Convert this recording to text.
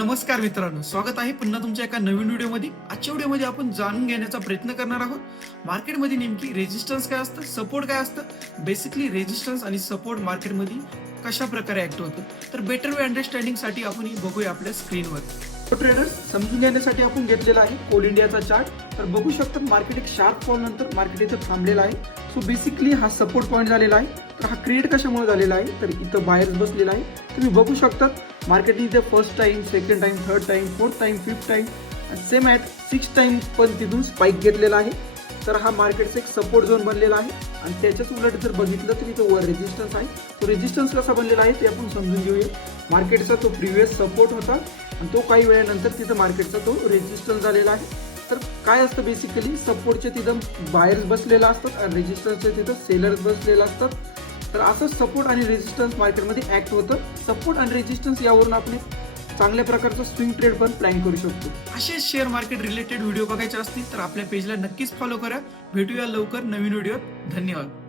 नमस्कार मित्रांनो, स्वागत आहे पुन्हा तुमच्या एका नवीन व्हिडिओमध्ये. आजच्या व्हिडिओमध्ये आपण जाणून घेण्याचा प्रयत्न करणार आहोत मार्केटमध्ये नेमकी रेजिस्टन्स काय असतं, सपोर्ट काय असतं. बेसिकली रेजिस्टन्स आणि सपोर्ट मार्केटमध्ये कशा प्रकारे ऍक्ट होतं, तर बेटर वे अंडरस्टँडिंग साठी आपण बघूया आपल्या स्क्रीनवर. ट्रेडर्स समजून घेण्यासाठी आपण घेतलेला आहे कोल इंडियाचा चार्ट. तर बघू शकता मार्केट एक शार्प फॉल नंतर मार्केट इथं थांबलेला आहे. सो बेसिकली हा सपोर्ट पॉईंट झालेला आहे. तर हा क्रिएट कशामुळे झालेला आहे, तर इथं बायर्स बसलेला आहे. तुम्ही बघू शकता मार्केटने इथे first time, second time, third time, fourth time, fifth time आणि सेम ॲट 6 टाइम पण तिथून स्पाइक घेतलेला आहे. तर हा मार्केटचा एक सपोर्ट झोन बनलेला आहे आणि त्याच्याच उलट जर बघितलं तर इथं वर रेजिस्टन्स आहे. तो रेजिस्टन्स कसा बनलेला आहे ते आपण समजून घेऊया. मार्केटचा तो प्रिव्हियस सपोर्ट होता आणि तो काही वेळानंतर तिथं मार्केटचा तो रेजिस्टन्स झालेला आहे. तर काय असतं बेसिकली, सपोर्टचे तिथं बायर्स बसलेला असतात आणि रेजिस्टन्सचे तिथं सेलर्स बसलेला असतात. तर असं सपोर्ट आणि रेजिस्टन्स मार्केटमध्ये ऍक्ट होतं. सपोर्ट आणि रेजिस्टन्स यावरून आपण चांगल्या प्रकारचा स्विंग ट्रेड पण प्लॅन करू शकतो. असे शेअर मार्केट रिलेटेड व्हिडिओ बघायचे असतील तर आपल्या पेजला नक्कीच फॉलो करा. भेटूया लवकर नवीन व्हिडिओत. धन्यवाद.